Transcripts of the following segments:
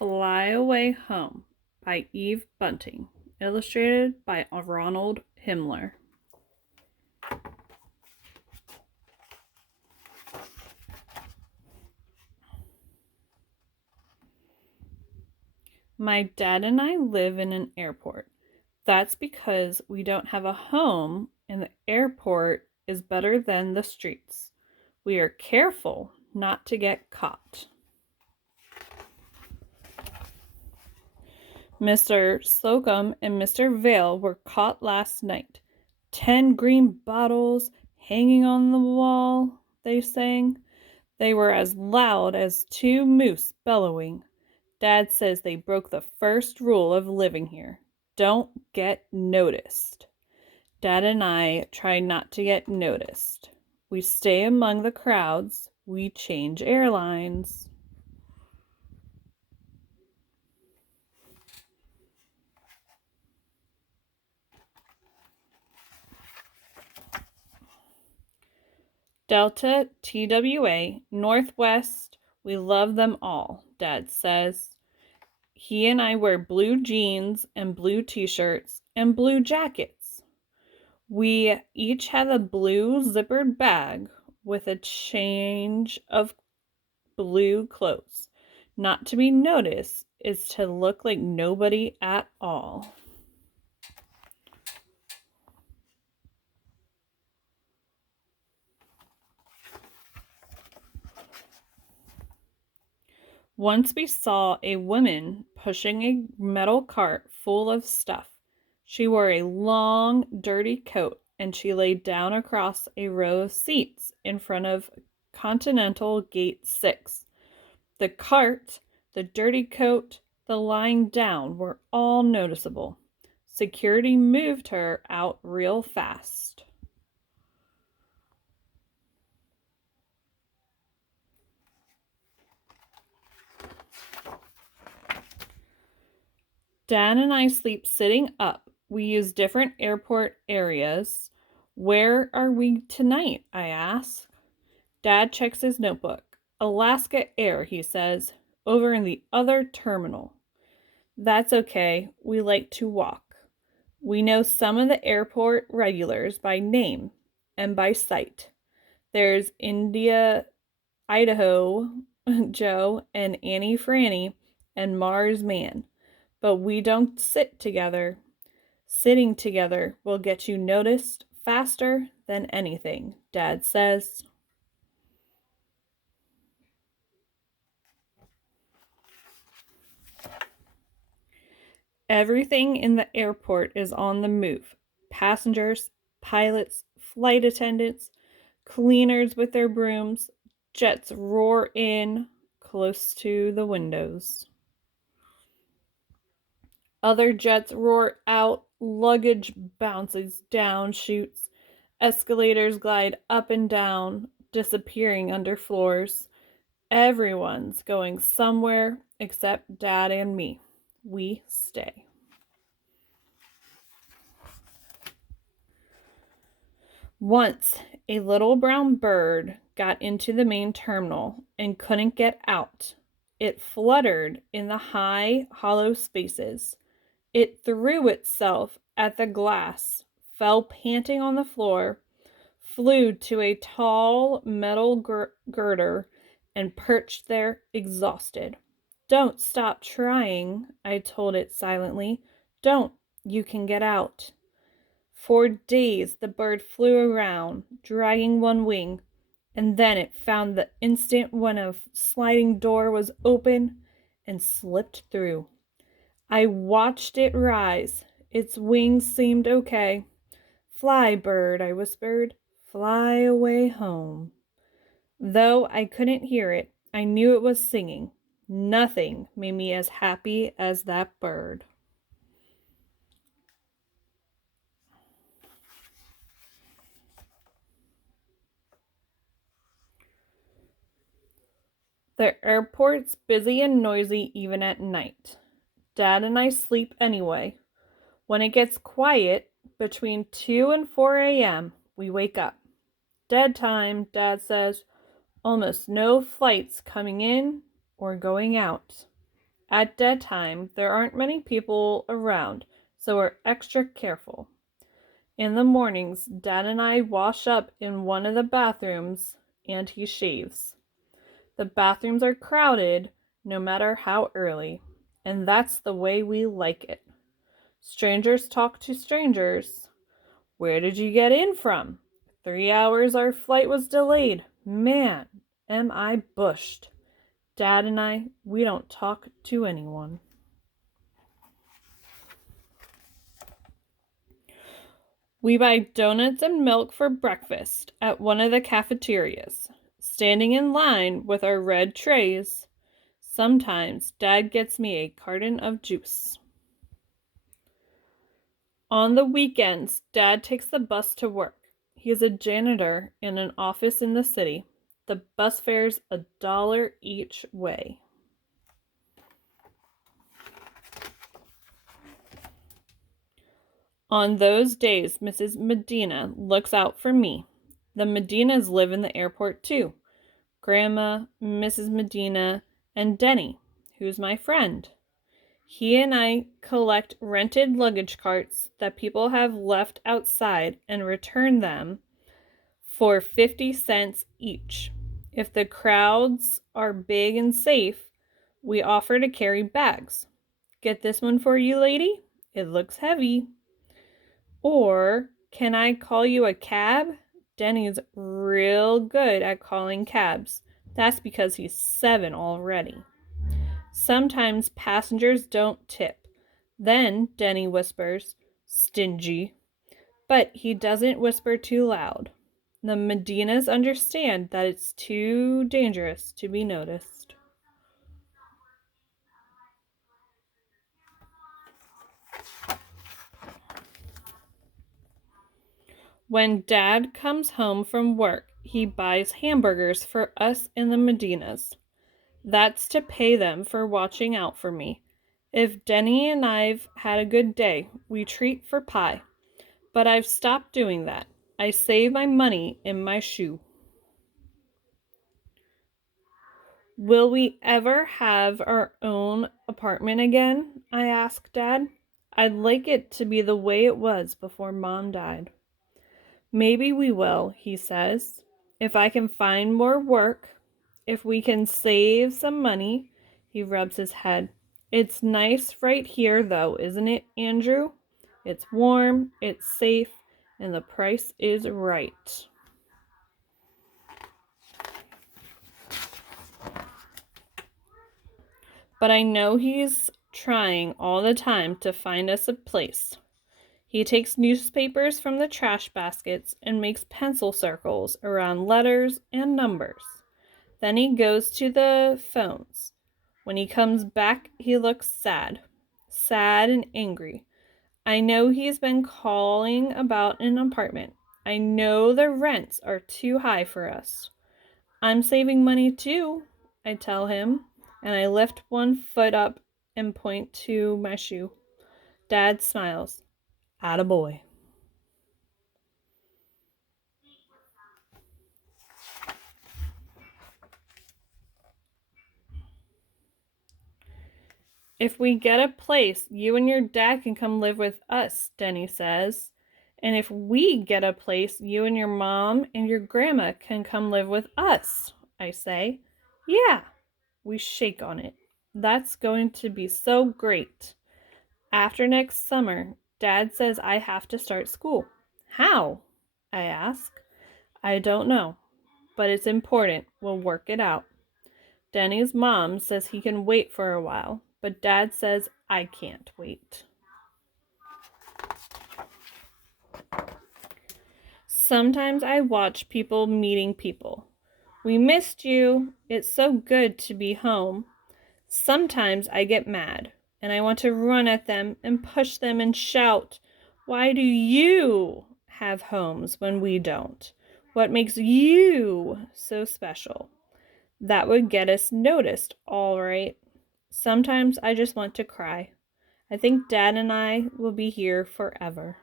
Fly Away Home by Eve Bunting, illustrated by Ronald Himmler. My dad and I live in an airport. That's because we don't have a home, and the airport is better than the streets. We are careful not to get caught. Mr. Slocum and Mr. Vale were caught last night. 10 green bottles hanging on the wall, they sang. They were as loud as two moose bellowing. Dad says they broke the first rule of living here. Don't get noticed. Dad and I try not to get noticed. We stay among the crowds. We change airlines. Delta, TWA, Northwest, we love them all, Dad says. He and I wear blue jeans and blue t-shirts and blue jackets. We each have a blue zippered bag with a change of blue clothes. Not to be noticed is to look like nobody at all. Once we saw a woman pushing a metal cart full of stuff. She wore a long, dirty coat, and she lay down across a row of seats in front of Continental Gate 6. The cart, the dirty coat, the lying down were all noticeable. Security moved her out real fast. Dan and I sleep sitting up. We use different airport areas. Where are we tonight? I ask. Dad checks his notebook. Alaska Air, he says, over in the other terminal. That's okay. We like to walk. We know some of the airport regulars by name and by sight. There's India, Idaho, Joe, and Annie Franny, and Mars Man. But we don't sit together. Sitting together will get you noticed faster than anything, Dad says. Everything in the airport is on the move. Passengers, pilots, flight attendants, cleaners with their brooms, jets roar in close to the windows. Other jets roar out, luggage bounces down chutes, escalators glide up and down, disappearing under floors. Everyone's going somewhere except Dad and me. We stay. Once, a little brown bird got into the main terminal and couldn't get out. It fluttered in the high, hollow spaces. It threw itself at the glass, fell panting on the floor, flew to a tall metal girder, and perched there exhausted. Don't stop trying, I told it silently. Don't. You can get out. For days the bird flew around, dragging one wing, and then it found the instant when a sliding door was open and slipped through. I watched it rise. Its wings seemed okay. Fly, bird, I whispered. Fly away home. Though I couldn't hear it, I knew it was singing. Nothing made me as happy as that bird. The airport's busy and noisy even at night. Dad and I sleep anyway. When it gets quiet, between 2 and 4 a.m., we wake up. Dead time, Dad says. Almost no flights coming in or going out. At dead time, there aren't many people around, so we're extra careful. In the mornings, Dad and I wash up in one of the bathrooms, and he shaves. The bathrooms are crowded, no matter how early, and that's the way we like it. Strangers talk to strangers. Where did you get in from? 3 hours our flight was delayed. Man, am I bushed. Dad and I, we don't talk to anyone. We buy donuts and milk for breakfast at one of the cafeterias, standing in line with our red trays. Sometimes Dad gets me a carton of juice. On the weekends, Dad takes the bus to work. He is a janitor in an office in the city. The bus fares $1 each way. On those days, Mrs. Medina looks out for me. The Medinas live in the airport too. Grandma, Mrs. Medina, and Denny, who's my friend. He and I collect rented luggage carts that people have left outside and return them for 50 cents each. If the crowds are big and safe, we offer to carry bags. Get this one for you, lady? It looks heavy. Or, can I call you a cab? Denny's real good at calling cabs. That's because he's 7 already. Sometimes passengers don't tip. Then Denny whispers, stingy. But he doesn't whisper too loud. The Medinas understand that it's too dangerous to be noticed. When Dad comes home from work, he buys hamburgers for us in the Medinas. That's to pay them for watching out for me. If Denny and I've had a good day, we treat for pie. But I've stopped doing that. I save my money in my shoe. Will we ever have our own apartment again? I asked Dad. I'd like it to be the way it was before Mom died. Maybe we will, he says. If I can find more work, if we can save some money, he rubs his head. It's nice right here, though, isn't it, Andrew? It's warm, it's safe, and the price is right. But I know he's trying all the time to find us a place. He takes newspapers from the trash baskets and makes pencil circles around letters and numbers. Then he goes to the phones. When he comes back, he looks sad and angry. I know he's been calling about an apartment. I know the rents are too high for us. I'm saving money too, I tell him, and I lift one foot up and point to my shoe. Dad smiles. Attaboy. If we get a place, you and your dad can come live with us, Denny says. And if we get a place, you and your mom and your grandma can come live with us, I say. Yeah, we shake on it. That's going to be so great. After next summer, Dad says I have to start school. How? I ask. I don't know, but it's important. We'll work it out. Denny's mom says he can wait for a while, but Dad says I can't wait. Sometimes I watch people meeting people. We missed you. It's so good to be home. Sometimes I get mad and I want to run at them and push them and shout, why do you have homes when we don't? What makes you so special? That would get us noticed, all right. Sometimes I just want to cry. I think Dad and I will be here forever.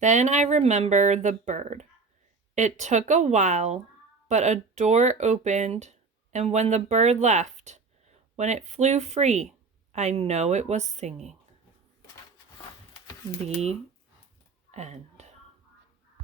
Then I remember the bird. It took a while, but a door opened, and when the bird left, when it flew free, I know it was singing. The end.